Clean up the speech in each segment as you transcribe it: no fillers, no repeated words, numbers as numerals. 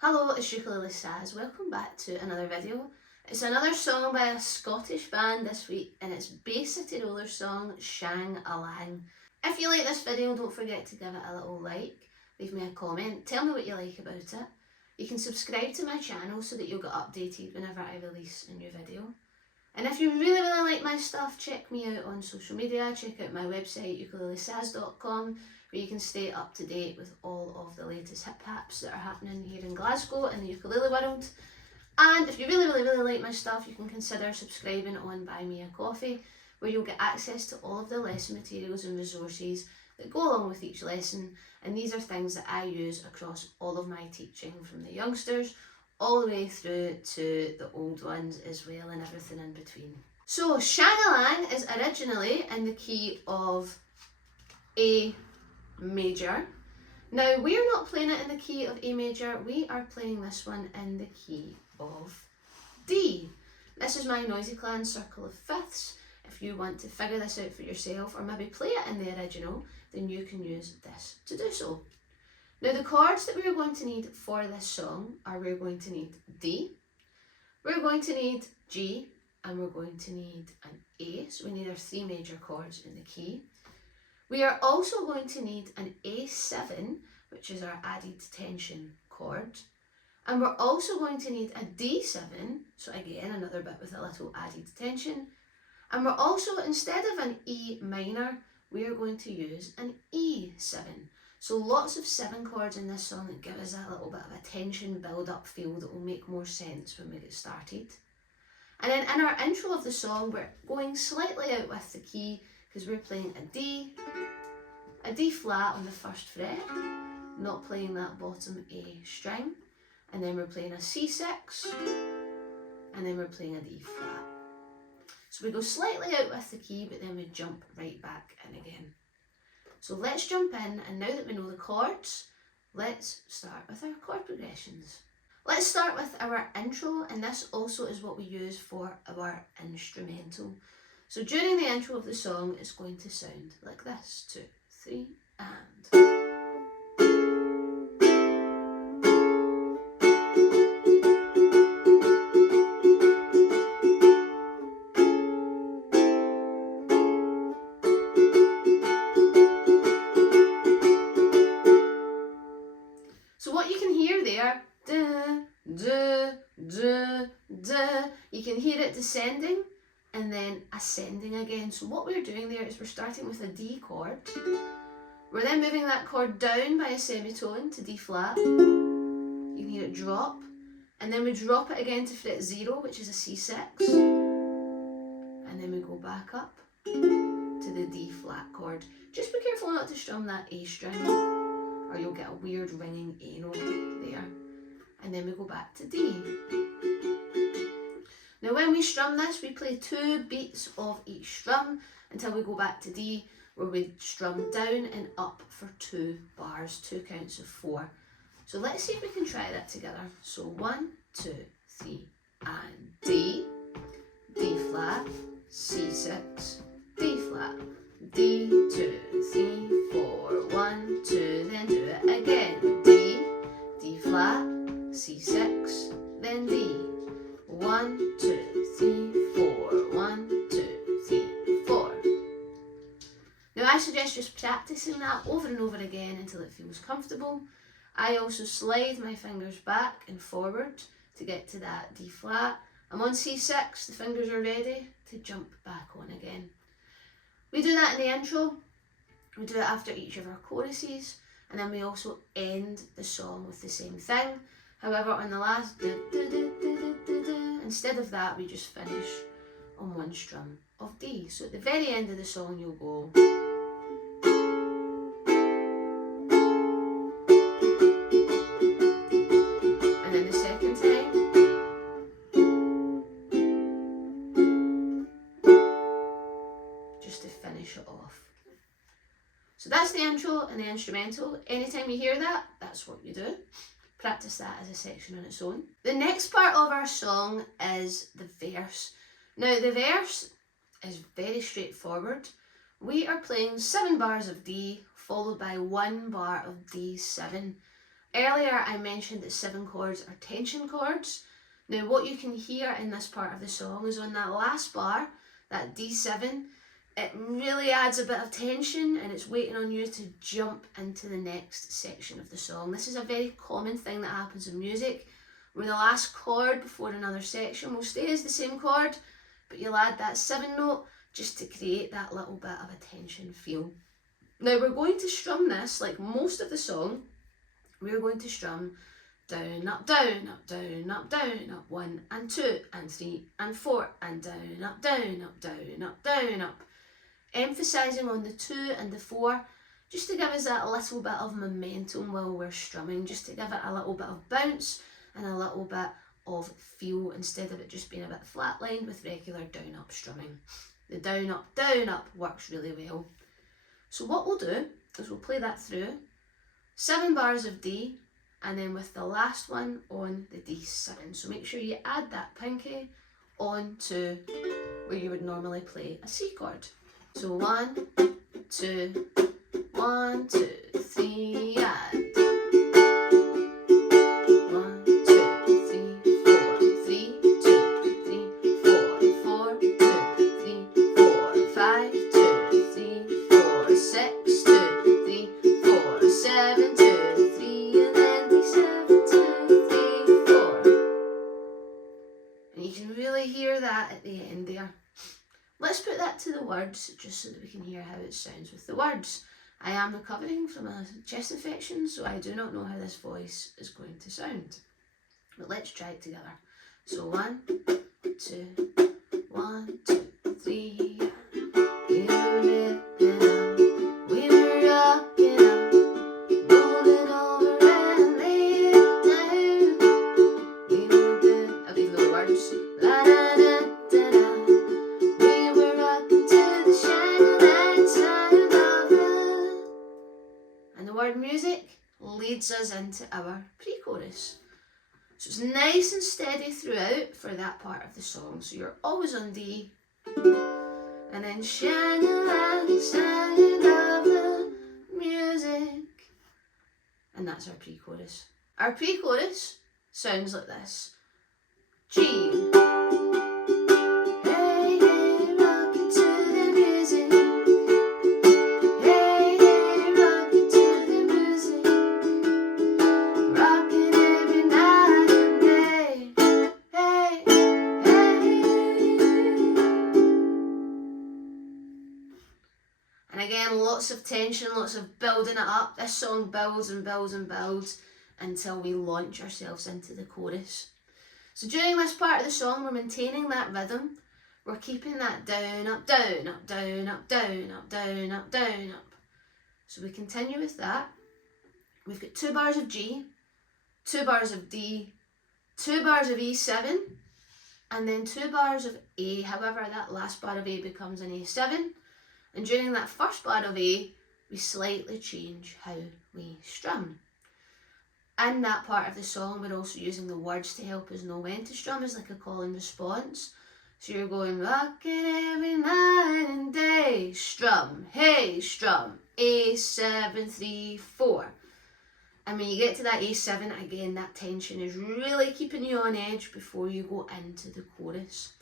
Hello, it's Ukulele Saz. Welcome back to another video. It's another song by a Scottish band this week, and it's Bay City Rollers song Shang-a-Lang. If you like this video, don't forget to give it a little like, leave me a comment, tell me what you like about it. You can subscribe to my channel so that you'll get updated whenever I release a new video. And if you really like my stuff, check me out on social media, check out my website ukulelesaz.com, where you can stay up to date with all of the latest hip haps that are happening here in Glasgow in the ukulele world. And if you really like my stuff, you can consider subscribing on BuyMeCoffee, where you'll get access to all of the lesson materials and resources that go along with each lesson. And these are things that I use across all of my teaching, from the youngsters all the way through to the old ones as well, and everything in between. So Shang-a-Lang is originally in the key of A major. Now we're not playing it in the key of A major, we are playing this one in the key of D. This is my Noisy Clan circle of fifths. If you want to figure this out for yourself, or maybe play it in the original, then you can use this to do so. Now the chords that we're going to need for this song are, we're going to need D, we're going to need G, and we're going to need an A. So we need our three major chords in the key. We are also going to need an A7, which is our added tension chord. And we're also going to need a D7, so again another bit with a little added tension. And we're also, instead of an E minor, we are going to use an E7. So lots of 7 chords in this song that give us a little bit of a tension build-up feel that will make more sense when we get started. And then in our intro of the song, we're going slightly out with the key, because we're playing a D flat on the first fret, not playing that bottom A string, and then we're playing a C6, and then we're playing a D flat. So we go slightly out with the key, but then we jump right back in again. So let's jump in, and now that we know the chords, let's start with our chord progressions. Let's start with our intro, and this also is what we use for our instrumental. So during the intro of the song, it's going to sound like this: 2, 3, and. So what you can hear there, da, da, da, da, you can hear it descending and then ascending again. So what we're doing there is we're starting with a D chord. We're then moving that chord down by a semitone to D flat. You can hear it drop. And then we drop it again to fret 0, which is a C6. And then we go back up to the D flat chord. Just be careful not to strum that A string, or you'll get a weird ringing A note there. And then we go back to D. Now when we strum this, we play 2 beats of each strum until we go back to D, where we strum down and up for 2 bars, 2 counts of 4. So let's see if we can try that together. So 1, 2, 3, and D, D flat, C6, D flat, D, 2, 3, 4, 1, 2, then do it again. D, D flat, C6, then D. 1, 2, 3, 4, 1, 2, 3, 4. Now I suggest just practicing that over and over again until it feels comfortable. I also slide my fingers back and forward to get to that D flat. I'm on C6, the fingers are ready to jump back on again. We do that in the intro, we do it after each of our choruses, and then we also end the song with the same thing. However, on the last instead of that, we just finish on 1 strum of D. So at the very end of the song, you'll go. And then the second time. Just to finish it off. So that's the intro and the instrumental. Anytime you hear that, that's what you do. Practice that as a section on its own. The next part of our song is the verse. Now the verse is very straightforward. We are playing 7 bars of D followed by 1 bar of D7. Earlier I mentioned that 7 chords are tension chords. Now what you can hear in this part of the song is on that last bar, that D7, it really adds a bit of tension and it's waiting on you to jump into the next section of the song. This is a very common thing that happens in music, where the last chord before another section will stay as the same chord, but you'll add that 7 note just to create that little bit of a tension feel. Now we're going to strum this like most of the song. We're going to strum down, up, down, up, down, up, down, up, 1 and 2 and 3 and 4 and down, up, down, up, down, up, down, up. Emphasising on the 2 and the 4 just to give us that little bit of momentum while we're strumming, just to give it a little bit of bounce and a little bit of feel instead of it just being a bit flatlined with regular down up strumming. The down up works really well. So what we'll do is we'll play that through 7 bars of D and then with the last one on the D7. So make sure you add that pinky on to where you would normally play a C chord. So 1, 2, 1, 2, 3 and 1, 2, 3, 4, 3, 2, 3, 4, 4, 2, 3, 4, 5, 2, 3, 4, 6, 2, 3, 4, 7, 2, 3, and then D7, 2, 3, 4. And you can really hear that at the end there. Let's put that to the words just so that we can hear how it sounds with the words. I am recovering from a chest infection, so I do not know how this voice is going to sound. But let's try it together. So 1, 2, 1, 2, 3. We were ripping out, we were rocking out, rolling over and laying down. We were good. I think the words. La da da da da. We were rocking to the Shang-a-Lang sound of it. And the word music leads us into our pre-chorus. So it's nice and steady throughout for that part of the song. So you're always on D. And then Shang-a-Lang sound of the music. And that's our pre-chorus. Our pre-chorus sounds like this. G. And again, lots of tension, lots of building it up. This song builds and builds and builds until we launch ourselves into the chorus. So during this part of the song, we're maintaining that rhythm. We're keeping that down, up, down, up, down, up, down, up, down, up, down, up. So we continue with that. We've got 2 bars of G, 2 bars of D, 2 bars of E7, and then 2 bars of A. However, that last bar of A becomes an A7. And during that first bar of A, we slightly change how we strum. In that part of the song, we're also using the words to help us know when to strum as like a call and response. So you're going, rocking every night and day, strum, hey, strum, A7, 3, 4. And when you get to that A7, again, that tension is really keeping you on edge before you go into the chorus.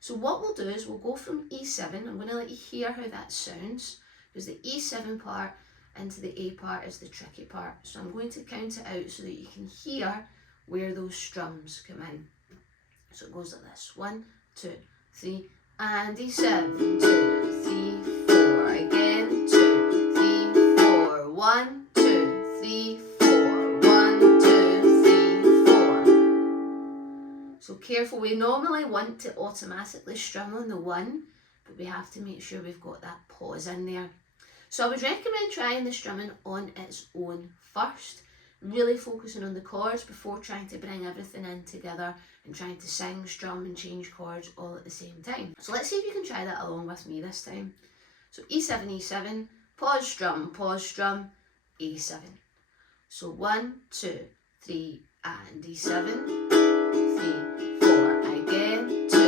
So what we'll do is we'll go from E7. I'm going to let you hear how that sounds, because the E7 part into the A part is the tricky part. So I'm going to count it out so that you can hear where those strums come in. So it goes like this. 1, 2, 3, and E7, 2, 3, 4. Again, 2, 3, 4. 1, 2, 3, 4. 1, 2, 3, 4. So careful, we normally want to automatically strum on the 1, but we have to make sure we've got that pause in there. So I would recommend trying the strumming on its own first, really focusing on the chords before trying to bring everything in together and trying to sing, strum and change chords all at the same time. So let's see if you can try that along with me this time. So E7, E7, pause, strum, A7. So 1, 2, 3, and E7, 3, 4, again, 2,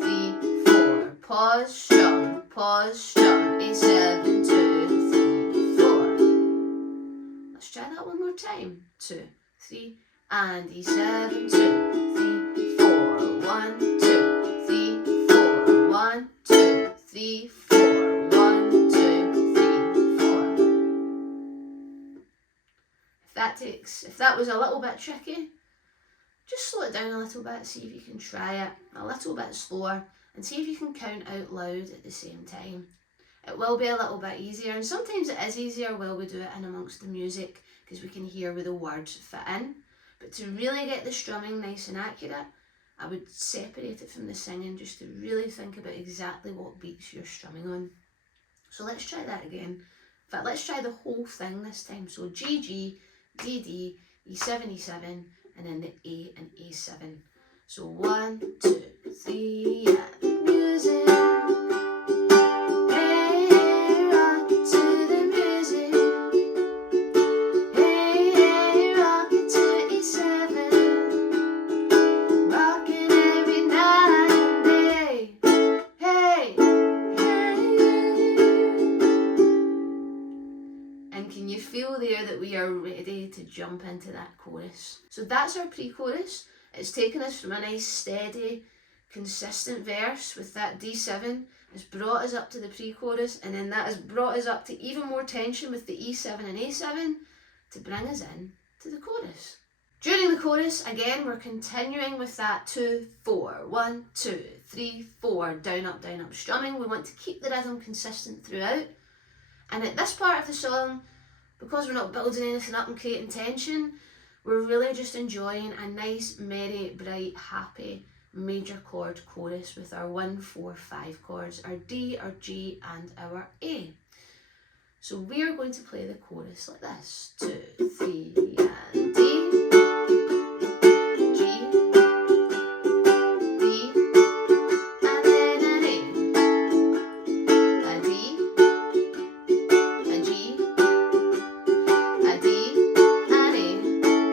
3, 4, pause, strum, A7, 2, 3, 4. Let's try that one more time. 2, 3, and E7, 2, 3, 4, 1, 2, 3, 4, 1, 2, 3, 4, 1, 2, 3, 4. If that was a little bit tricky, just slow it down a little bit, see if you can try it a little bit slower, and see if you can count out loud at the same time. It will be a little bit easier, and sometimes it is easier while we do it in amongst the music because we can hear where the words fit in. But to really get the strumming nice and accurate, I would separate it from the singing just to really think about exactly what beats you're strumming on. So let's try that again. In fact, let's try the whole thing this time. So G, G, D, D, E7, E7, and then the A and A7. So 1, 2, 3, and music. Hey, rock it to the music. Hey, rock it to E7. Rocking every night and day. Hey, and can you feel there that we are ready to jump into that chorus? So that's our pre-chorus. It's taken us from a nice steady, consistent verse with that D7. It's brought us up to the pre-chorus, and then that has brought us up to even more tension with the E7 and A7 to bring us in to the chorus. During the chorus, again, we're continuing with that 2, 4, 1, 2, 3, 4, down, up, strumming. We want to keep the rhythm consistent throughout. And at this part of the song, because we're not building anything up and creating tension, we're really just enjoying a nice, merry, bright, happy major chord chorus with our 1, 4, 5 chords, our D, our G, and our A. So we're going to play the chorus like this. 2, 3, and D, G, D, and then an A D, a G, a D,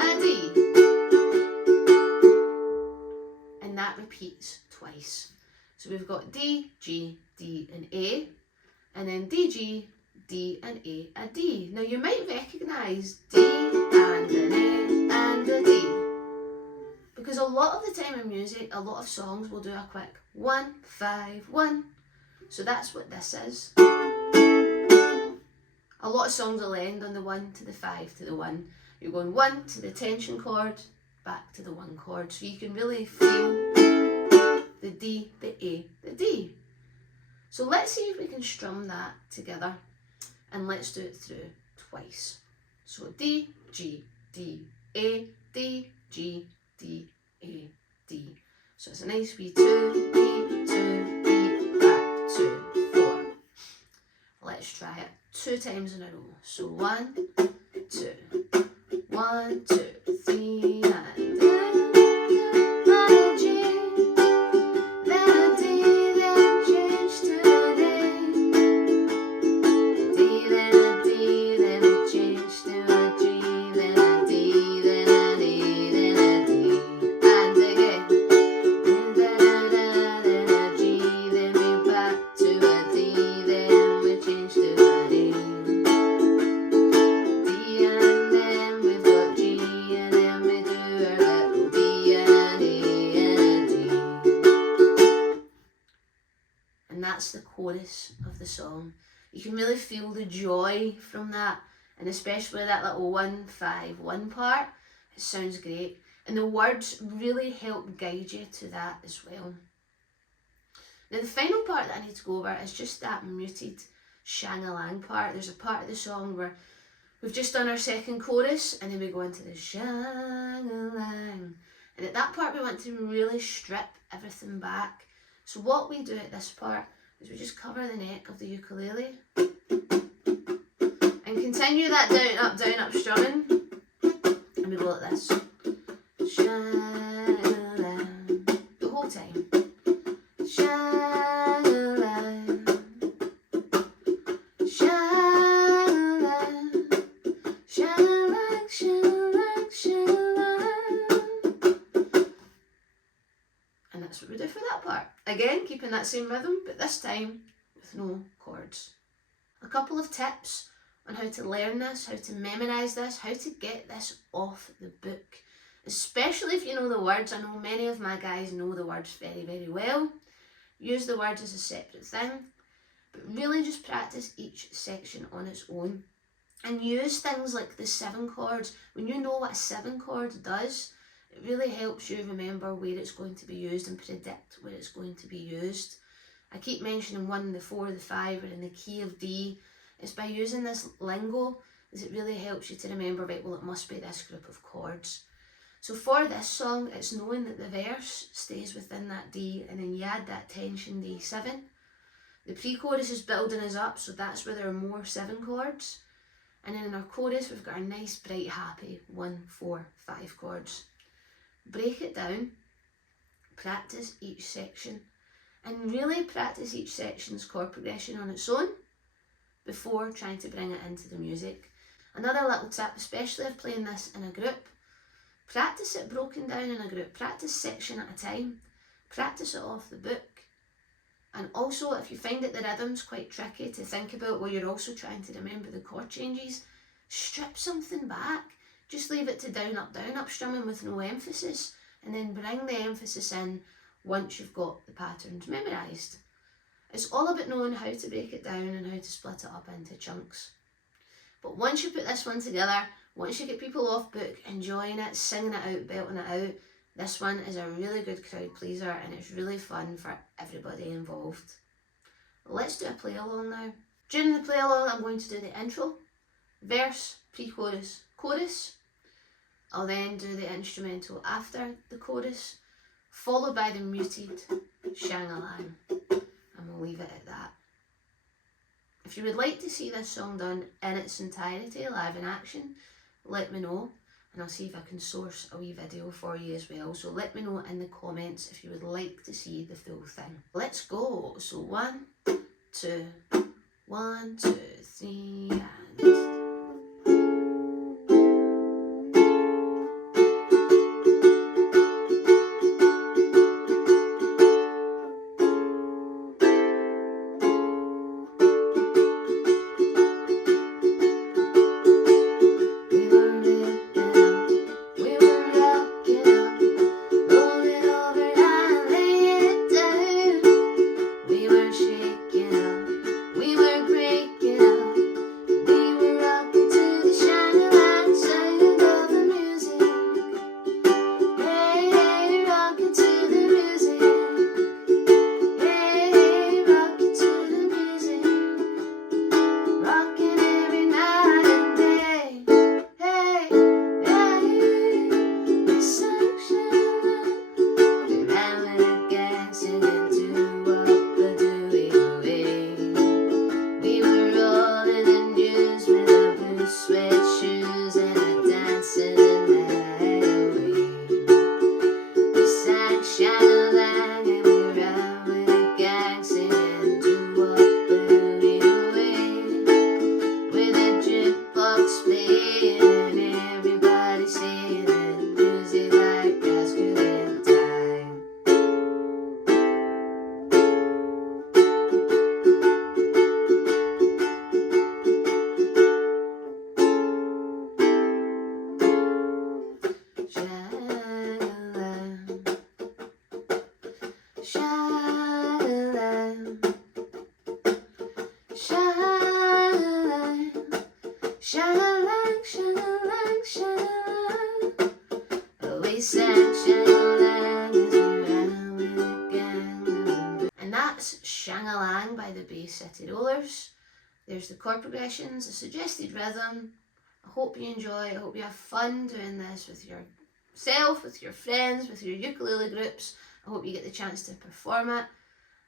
a D. And that repeats twice. So we've got D, G, D, and A, and then D, G, D, and A, D. Now you might recognise D and an A and a D, because a lot of the time in music, a lot of songs will do a quick 1, 5, 1. So that's what this is. A lot of songs will end on the 1 to the 5 to the 1. You're going 1 to the tension chord, back to the 1 chord. So you can really feel the D, the A, the D. So let's see if we can strum that together, and let's do it through twice. So D, G, D, A, D, G, D, A, D. So it's a nice wee 2, B, 2, B, back, 2, 4. Let's try it 2 times in a row. So 1, 2, 1, 2, 3, and then a G, then a D, then change to an A, D, then a D, then a change to a G, then a D, then an A, then a D, and again, then a G, then we back to a D, then we change to an A, D, and then we've got G, and then we do our little D and an A and a D. And that's the chorus of the song. You can really feel the joy from that, and especially that little 1, 5, 1 part. It sounds great, and the words really help guide you to that as well. Now the final part that I need to go over is just that muted Shang-a-Lang part. There's a part of the song where we've just done our second chorus, and then we go into the Shang-a-Lang, and at that part we want to really strip everything back. So what we do at this part is we just cover the neck of the ukulele and continue that down up strumming, and we go like this. Shang-a-Lang, the whole time. Shang-a-Lang, Shang-a-Lang, Shang-a-Lang, Shang-a-Lang, Shang-a-Lang. And that's what we do for that part. Again, keeping that same rhythm, but this time with no chords. A couple of tips on how to learn this, how to memorise this, how to get this off the book. Especially if you know the words. I know many of my guys know the words very, very well. Use the words as a separate thing, but really just practice each section on its own. And use things like the 7 chords. When you know what a 7 chord does, it really helps you remember where it's going to be used and predict where it's going to be used. I keep mentioning 1, the 4, the 5 are in the key of D. It's by using this lingo that it really helps you to remember, right, well, it must be this group of chords. So for this song, it's knowing that the verse stays within that D, and then you add that tension D7. The pre-chorus is building us up, so that's where there are more 7 chords. And then in our chorus, we've got our nice, bright, happy 1, 4, 5 chords. Break it down, practice each section, and really practice each section's chord progression on its own before trying to bring it into the music. Another little tip, especially if playing this in a group, practice it broken down in a group. Practice section at a time. Practice it off the book. And also, if you find that the rhythm's quite tricky to think about while you're also trying to remember the chord changes, strip something back. Just leave it to down, up strumming with no emphasis, and then bring the emphasis in once you've got the patterns memorised. It's all about knowing how to break it down and how to split it up into chunks. But once you put this one together, once you get people off book, enjoying it, singing it out, belting it out, this one is a really good crowd pleaser and it's really fun for everybody involved. Let's do a play along now. During the play along, I'm going to do the intro, verse, pre-chorus, chorus. I'll then do the instrumental after the chorus, followed by the muted Shang-a-Lang, and we'll leave it at that. If you would like to see this song done in its entirety, live in action, let me know, and I'll see if I can source a wee video for you as well. So let me know in the comments if you would like to see the full thing. Let's go. So 1, 2, 1, 2, 3, and... Shang-a-Lang, Shang-a-Lang, Shang-a-Lang, Shang-a-Lang, Shang-a-Lang. Oh, we sang Shang-a-Lang as we ran with a gang. And that's Shang-a-Lang by the Bay City Rollers. There's the chord progressions, a suggested rhythm. I hope you enjoy, I hope you have fun doing this with yourself, with your friends, with your ukulele groups. I hope you get the chance to perform it,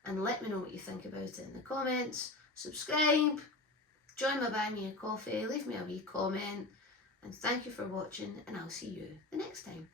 and let me know what you think about it in the comments. Subscribe, join my Buy Me a Coffee, leave me a wee comment, and thank you for watching, and I'll see you the next time.